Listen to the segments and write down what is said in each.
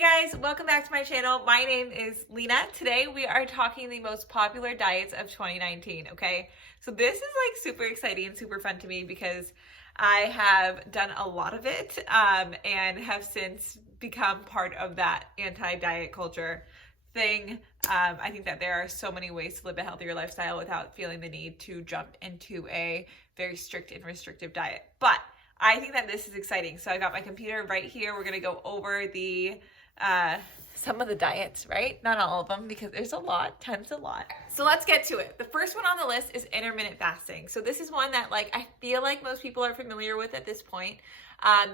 Hey guys, welcome back to my channel. My name is Lena. Today we are talking the most popular diets of 2019, okay? So this is like super exciting and super fun to me because I have done a lot of it and have since become part of that anti-diet culture thing. I think that there are so many ways to live a healthier lifestyle without feeling the need to jump into a very strict and restrictive diet. But I think that this is exciting. So I got my computer right here. We're gonna go over the some of the diets, right? Not all of them because there's a lot, tons a lot. So let's get to it. The first one on the list is intermittent fasting. So this is one that I feel like most people are familiar with at this point.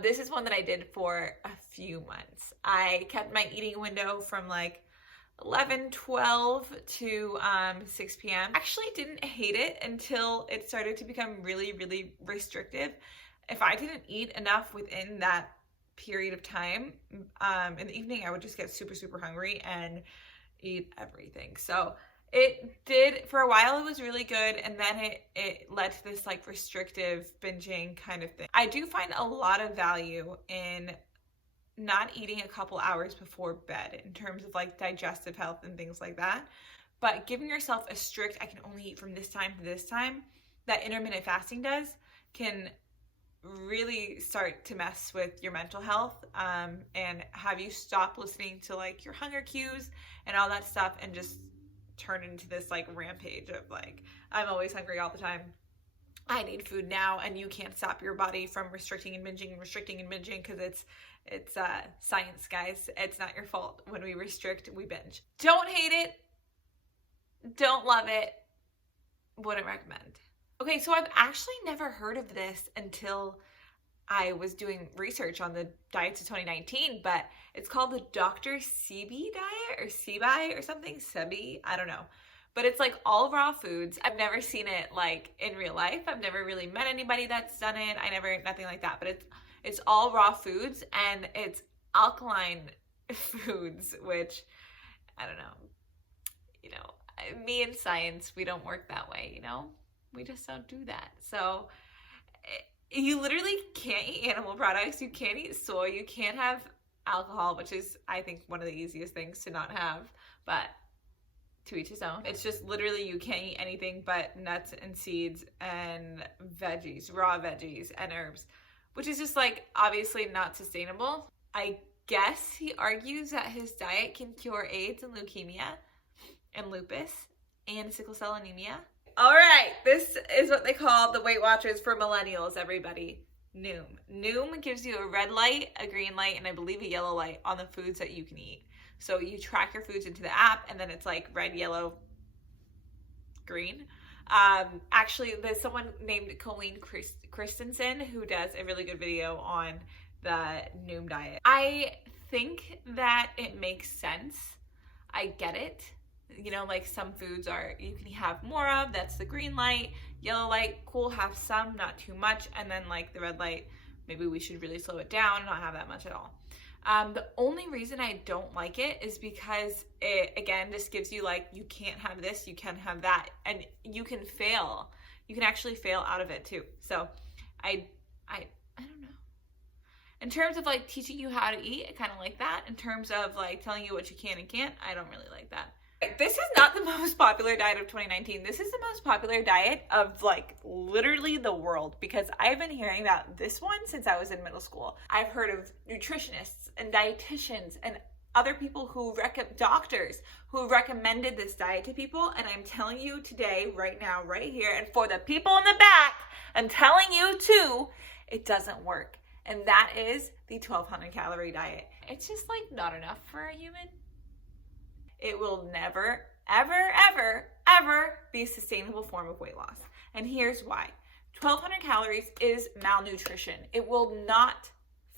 This is one that I did for a few months. I kept my eating window from 11, 12 to 6 p.m. Actually didn't hate it until it started to become really, really restrictive. If I didn't eat enough within that period of time, in the evening, I would just get super, super hungry and eat everything. So it did, for a while, it was really good. And then it led to this restrictive binging kind of thing. I do find a lot of value in not eating a couple hours before bed in terms of digestive health and things like that. But giving yourself a strict, I can only eat from this time to this time, that intermittent fasting does, can really start to mess with your mental health and have you stop listening to your hunger cues and all that stuff and just turn into this rampage of I'm always hungry all the time. I need food now, and you can't stop your body from restricting and binging because it's science, guys. It's not your fault. When we restrict, we binge. Don't hate it. Don't love it. Wouldn't recommend. Okay, so I've actually never heard of this until I was doing research on the diets of 2019, but it's called the Dr. Sebi diet or SEBI or something, SEBI, I don't know. But it's all raw foods. I've never seen it in real life. I've never really met anybody that's done it. Nothing like that, but it's all raw foods and it's alkaline foods, which I don't know. Me and science, we don't work that way, We just don't do that. So you literally can't eat animal products. You can't eat soy. You can't have alcohol, which is, I think, one of the easiest things to not have, but to each his own. It's just literally you can't eat anything but nuts and seeds and veggies, raw veggies and herbs, which is just obviously not sustainable. I guess he argues that his diet can cure AIDS and leukemia and lupus and sickle cell anemia. All right, this is what they call the Weight Watchers for millennials, everybody. NOOM. NOOM gives you a red light, a green light, and I believe a yellow light on the foods that you can eat. So you track your foods into the app, and then it's red, yellow, green. Actually, there's someone named Colleen Christensen who does a really good video on the NOOM diet. I think that it makes sense. I get it. Some foods you can have more of, that's the green light. Yellow light, cool, have some, not too much. And then the red light, maybe we should really slow it down and not have that much at all. The only reason I don't like it is because it, again, just gives you you can't have this, you can have that, and you can fail. You can actually fail out of it too. So I don't know. In terms of teaching you how to eat, I kind of like that. In terms of telling you what you can and can't, I don't really like that. This is not the most popular diet of 2019. This is the most popular diet of literally the world, because I've been hearing about this one since I was in middle school. I've heard of nutritionists and dietitians and other people doctors who recommended this diet to people. And I'm telling you today, right now, right here, and for the people in the back, I'm telling you too, it doesn't work. And that is the 1200 calorie diet. It's just not enough for a human. It will never, ever, ever, ever be a sustainable form of weight loss. And here's why. 1200 calories is malnutrition. It will not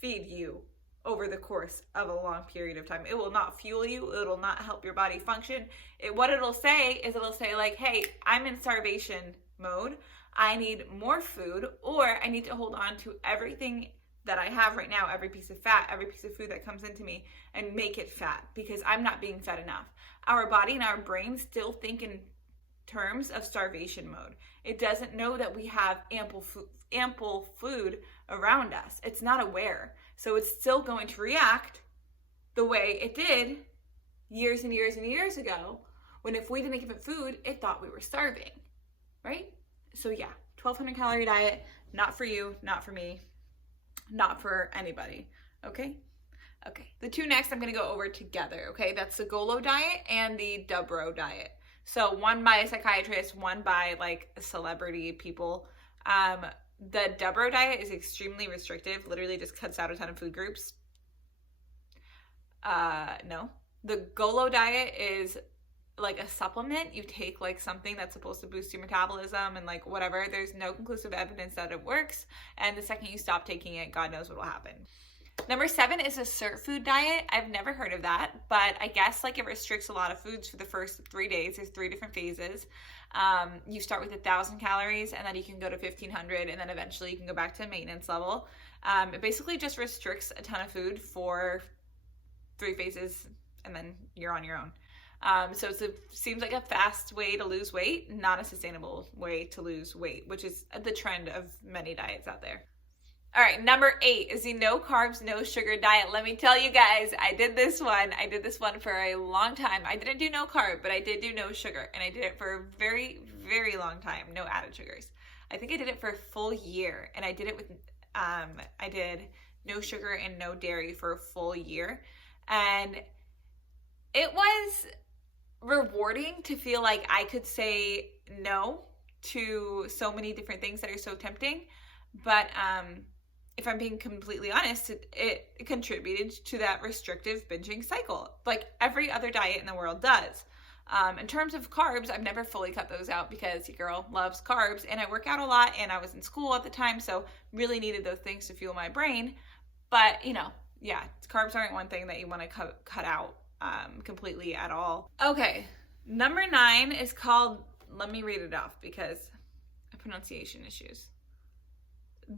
feed you over the course of a long period of time. It will not fuel you. It will not help your body function. What it'll say is hey, I'm in starvation mode. I need more food, or I need to hold on to everything that I have right now, every piece of fat, every piece of food that comes into me, and make it fat because I'm not being fed enough. Our body and our brain still think in terms of starvation mode. It doesn't know that we have ample food around us. It's not aware. So it's still going to react the way it did years and years and years ago, when if we didn't give it food, it thought we were starving, right? So yeah, 1,200 calorie diet, not for you, not for me, not for anybody, okay? Okay, the two next I'm gonna go over together, okay? That's the GOLO diet and the DUBRO diet. So one by a psychiatrist, one by like celebrity people. The DUBRO diet is extremely restrictive, literally just cuts out a ton of food groups. No. The GOLO diet is like a supplement. You take like something that's supposed to boost your metabolism and like whatever. There's no conclusive evidence that it works. And the second you stop taking it, God knows what will happen. Number 7 is a SIRTFOod diet. I've never heard of that, but I guess like it restricts a lot of foods for the first 3 days. There's 3 different phases. You start with 1,000 calories and then you can go to 1,500 and then eventually you can go back to maintenance level. It basically just restricts a ton of food for 3 phases and then you're on your own. So it seems like a fast way to lose weight, not a sustainable way to lose weight, which is the trend of many diets out there. All right, number 8 is the no carbs, no sugar diet. Let me tell you guys, I did this one for a long time. I didn't do no carb, but I did do no sugar, and I did it for a very, very long time, no added sugars. I think I did it for a full year, and I did it with, I did no sugar and no dairy for a full year, and it was rewarding to feel like I could say no to so many different things that are so tempting, but if I'm being completely honest, it contributed to that restrictive binging cycle, like every other diet in the world does. In terms of carbs, I've never fully cut those out because your girl loves carbs, and I work out a lot, and I was in school at the time, so really needed those things to fuel my brain. But, you know, yeah, carbs aren't one thing that you want to cut out completely at all. Okay, number 9 is called, let me read it off because of pronunciation issues.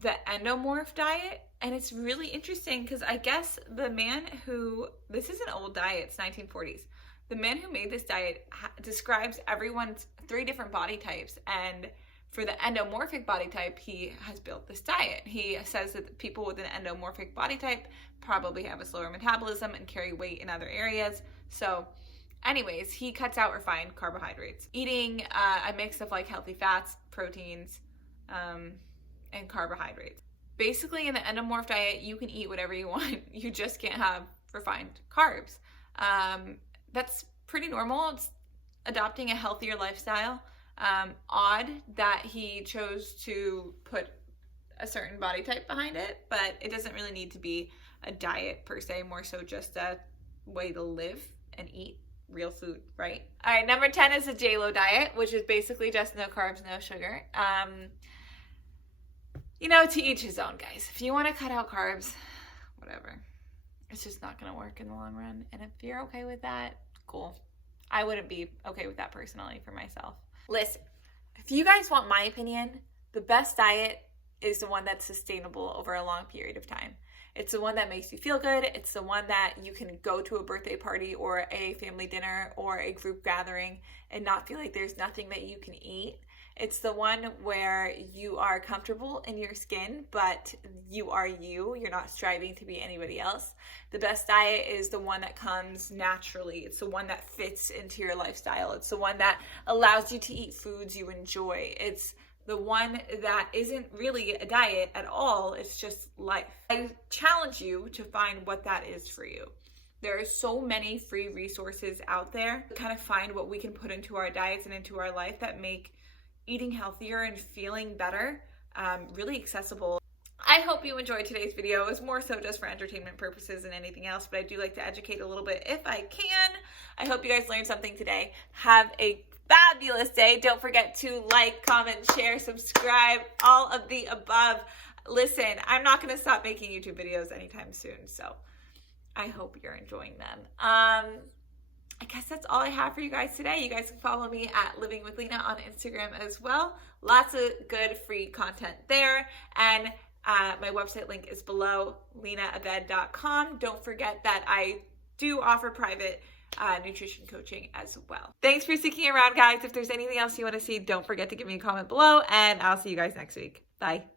The ENDOMORPH diet, and it's really interesting because I guess the man who, this is an old diet, it's 1940s. The man who made this diet describes everyone's 3 different body types, and for the endomorphic body type, he has built this diet. He says that people with an endomorphic body type probably have a slower metabolism and carry weight in other areas. So anyways, he cuts out refined carbohydrates, eating a mix of like healthy fats, proteins, and carbohydrates. Basically, in the endomorph diet, you can eat whatever you want. You just can't have refined carbs. That's pretty normal. It's adopting a healthier lifestyle. Odd that he chose to put a certain body type behind it, but it doesn't really need to be a diet per se, more so just a way to live and eat real food, right? All right, number 10 is the JLo diet, which is basically just no carbs, no sugar. You know, to each his own, guys. If you want to cut out carbs, whatever. It's just not going to work in the long run. And if you're okay with that, cool. I wouldn't be okay with that personally for myself. Listen, if you guys want my opinion, the best diet is the one that's sustainable over a long period of time. It's the one that makes you feel good. It's the one that you can go to a birthday party or a family dinner or a group gathering and not feel like there's nothing that you can eat. It's the one where you are comfortable in your skin, but you are you. You're not striving to be anybody else. The best diet is the one that comes naturally. It's the one that fits into your lifestyle. It's the one that allows you to eat foods you enjoy. It's the one that isn't really a diet at all. It's just life. I challenge you to find what that is for you. There are so many free resources out there to kind of find what we can put into our diets and into our life that make eating healthier and feeling better really accessible. I hope you enjoyed today's video. It was more so just for entertainment purposes than anything else, but I do like to educate a little bit if I can. I hope you guys learned something today. Have a fabulous day. Don't forget to like, comment, share, subscribe, all of the above. Listen, I'm not going to stop making YouTube videos anytime soon, so I hope you're enjoying them. I guess that's all I have for you guys today. You guys can follow me at Living with Lena on Instagram as well. Lots of good free content there. And my website link is below, lenaaved.com. Don't forget that I do offer private nutrition coaching as well. Thanks for sticking around, guys. If there's anything else you want to see, don't forget to give me a comment below, and I'll see you guys next week. Bye.